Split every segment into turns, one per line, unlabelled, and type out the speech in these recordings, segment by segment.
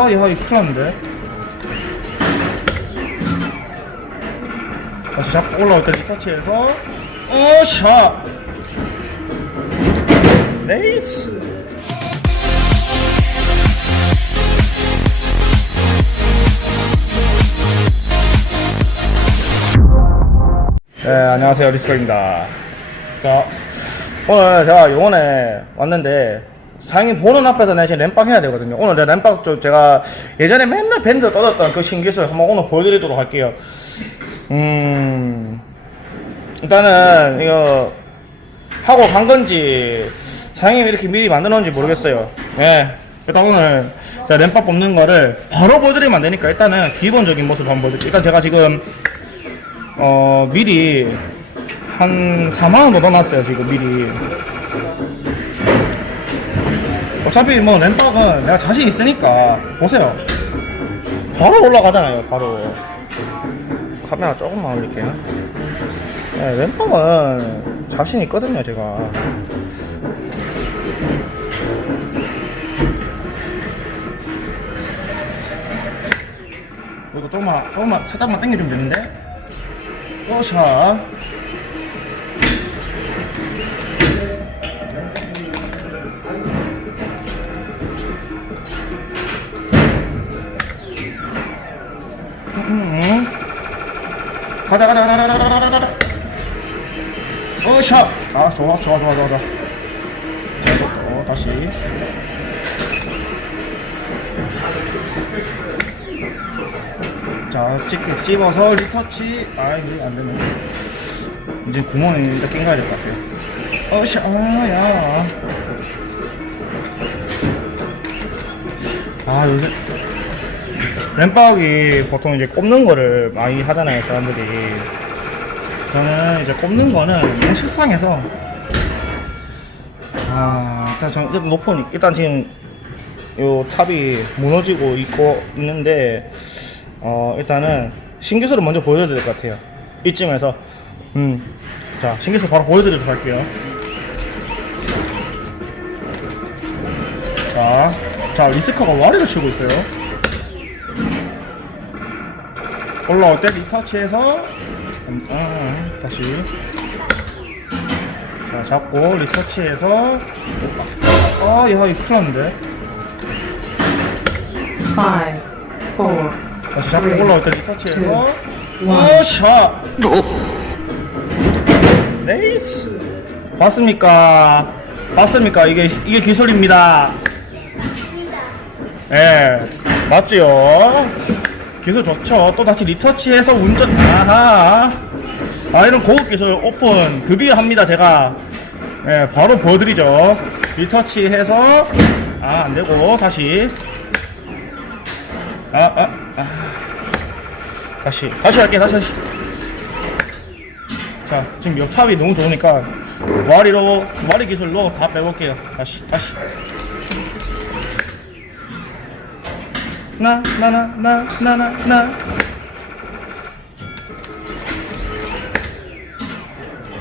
아, 야, 이거 큰일 났는데. 다시 잡고 올라올 때 리터치해서, 어, 샷! 네이스! 네, 안녕하세요. 리스커입니다. 자, 오늘 제가 용원에 왔는데, 상인 보는 앞에서 내가 지금 램빵 해야 되거든요. 오늘 내좀 제가 예전에 맨날 밴드 떠졌던 그 신기술 한번 오늘 보여드리도록 할게요. 음, 일단은 이거 하고 간 건지 사장님이 이렇게 미리 만들어 놓은지 모르겠어요. 예. 일단 오늘 제가 램빵 뽑는 거를 바로 보여드리면 안 되니까 일단은 기본적인 모습 한번 보여드릴게요. 일단 제가 지금 어 미리 한 4만원 넣어놨어요 지금 미리 어차피 뭐 램박은 내가 자신 있으니까 보세요. 바로 올라가잖아요 바로. 카메라 조금만 올릴게요. 네, 램박은 자신 있거든요 제가. 이거 조금만 조금만 살짝만 당겨주면 되는데. 어샤 음. 가자 가자 가자 가자 가자 가자 가자 어샤 아 좋아 좋아 좋아 좋아 좋아. 자, 어 다시. 자 찍, 찝어서 리터치. 아 이게 안되네. 이제 구멍에 일단 낀 가야 될 것 같아요. 어샤 아야. 아 요새 램박이 보통 이제 꼽는 거를 많이 하잖아요 사람들이. 저는 이제 꼽는 거는 식상해서. 아 일단 저 일단 높은 일단 지금 요 탑이 무너지고 있고 있는데 어 일단은 신기술을 먼저 보여드려야 될 것 같아요. 이쯤에서. 음자 신기술 바로 보여드리도록 할게요. 자, 자 리스커가 와리를 치고 있어요 올라올 때 리터치해서 음, 아, 다시. 자 잡고 리터치해서 아야 이거 큰일 났는데.
Five, four,
다시 잡고 올라올 때 리터치해서
one.
어샷 네이스! 봤습니까? 봤습니까? 이게 이게 기술입니다. 예 맞지요 기술 좋죠. 또 다시 리터치해서 운전. 아하. 아 이런 고급 기술 오픈 드디어 합니다 제가. 예 바로 보여드리죠. 리터치해서. 아 안되고 다시. 아 아, 아. 다시 다시 할게 다시 다시. 자 지금 옆탑이 너무 좋으니까 와리로 와리 기술로 다 빼볼게요. 다시 다시 나, 나, 나, 나, 나, 나, 나.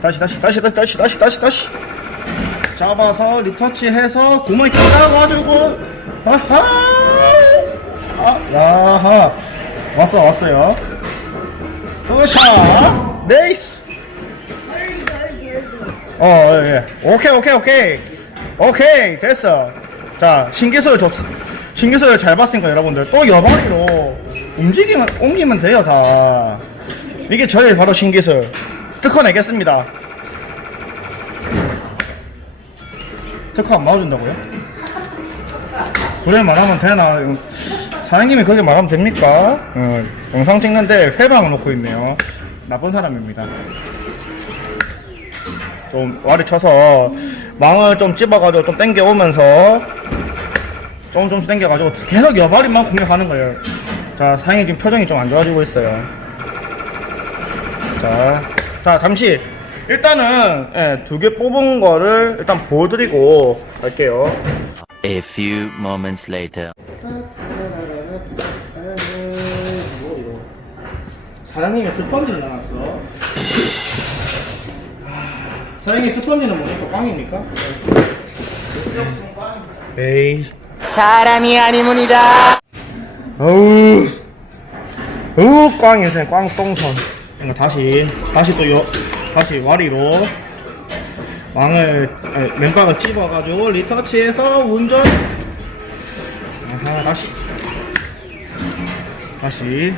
다시, 다시, 다시, 다시, 다시, 다시, 다시, 다시. 잡아서 리터치해서 구멍이 따가지고. 하하 아, 아. 아 야하. 왔어 왔어요. 으샤 네이스. 어예 오케이 오케이 오케이. 오케이 됐어. 자 신기술 줬어. 신기술 잘 봤으니까 여러분들 또 여바리로 움직이면, 옮기면 돼요, 다. 이게 저의 바로 신기술. 특허 내겠습니다. 특허 안 맞아준다고요? 그래 말하면 되나? 사장님이 그렇게 말하면 됩니까? 어, 영상 찍는데 회방을 놓고 있네요. 나쁜 사람입니다. 좀 와리 쳐서 망을 좀 찝어가지고 좀 당겨오면서 조금 조금씩 당겨가지고 계속 여바리만 공격하는 거예요. 자, 사장님 지금 표정이 좀 안 좋아지고 있어요. 자, 자 잠시 일단은 예, 두 개 뽑은 거를 일단 보여드리고 갈게요.
A few moments later.
사장님이 스펀지를 나눴어. 사장님 스펀지는 뭡니까? 빵입니까? 에이.
사람이 아니문이다.
어우, 어우, 꽝 인생, 꽝 똥손. 이거 다시, 다시 또 요, 다시 와리로 왕을, 아니, 맨박을 찝어가지고 리터치해서 운전. 아하, 다시. 다시.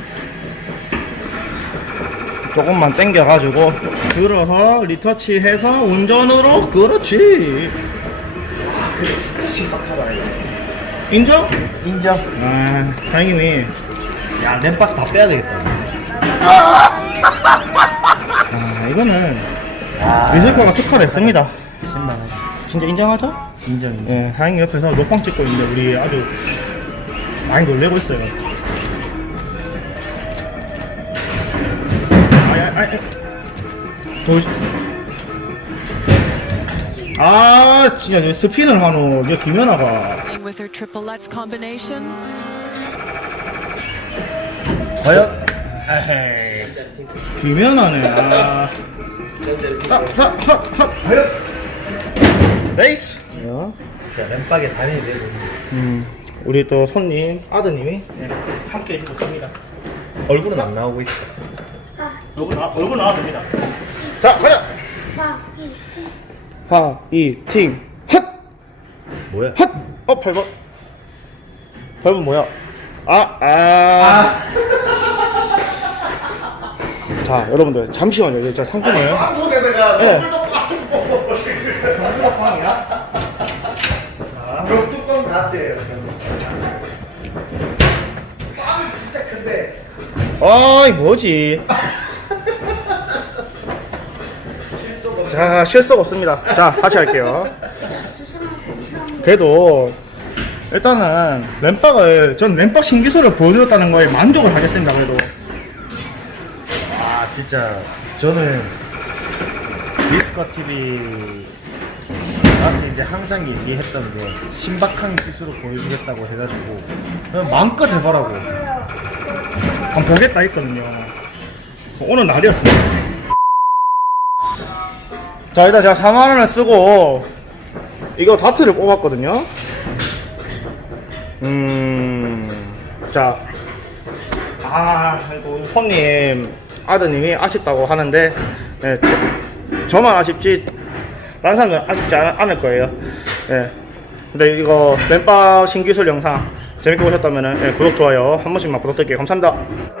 조금만 당겨가지고 들어서 리터치해서 운전으로 그렇지 인정?
인정.
아 사장님이
야, 램박 다 빼야 되겠다.
아 이거는 리스커가 특화를 했습니다
10만 원.
진짜 인정하죠?
인정, 인정.
예 사장님 옆에서 녹방 찍고 있는데 우리 아주 많이 놀래고 있어요 아이 아이 아이 도시 아 진짜 저 스피너를 하노 저 김연아가
with her triplets combination.
과연?
에헤이 김연아네 아 자자하하 과연 레이스 어?
진짜 램박에 되고.
음, 우리 또 손님 아드님이 네, 함께 해주고 있습니다.
얼굴은 안 나오고 있어.
얼굴 나 얼굴 나와도 됩니다. 자 가자. 하 이 팅 핫
뭐야?
핫. 어 8번. 8번 뭐야? 아 아. 자 여러분들 잠시만요. 이제 자 상품을.
그럼 뚜껑. 빵은 진짜 큰데.
아이 뭐지? 자 실속 없습니다. 자 다시 할게요. 그래도 일단은 램박을 전 램박 신기술을 보여드렸다는 거에 만족을 하겠습니다. 그래도
아, 진짜 저는 미스커 TV 나한테 이제 항상 얘기했던 게 신박한 기술을 보여주겠다고 해가지고 그냥 마음껏 해보라고.
한번 보겠다 했거든요. 오늘 날이었습니다. 자 일단 제가 4만 원을 쓰고 이거 다트를 뽑았거든요. 음, 자, 아, 손님 아드님이 아쉽다고 하는데 네, 저- 저만 아쉽지 다른 사람들은 아쉽지 않, 않을 거예요. 예. 근데 이거 멤버 신기술 영상 재밌게 보셨다면 예, 구독 좋아요 한 번씩만 부탁드릴게요. 감사합니다.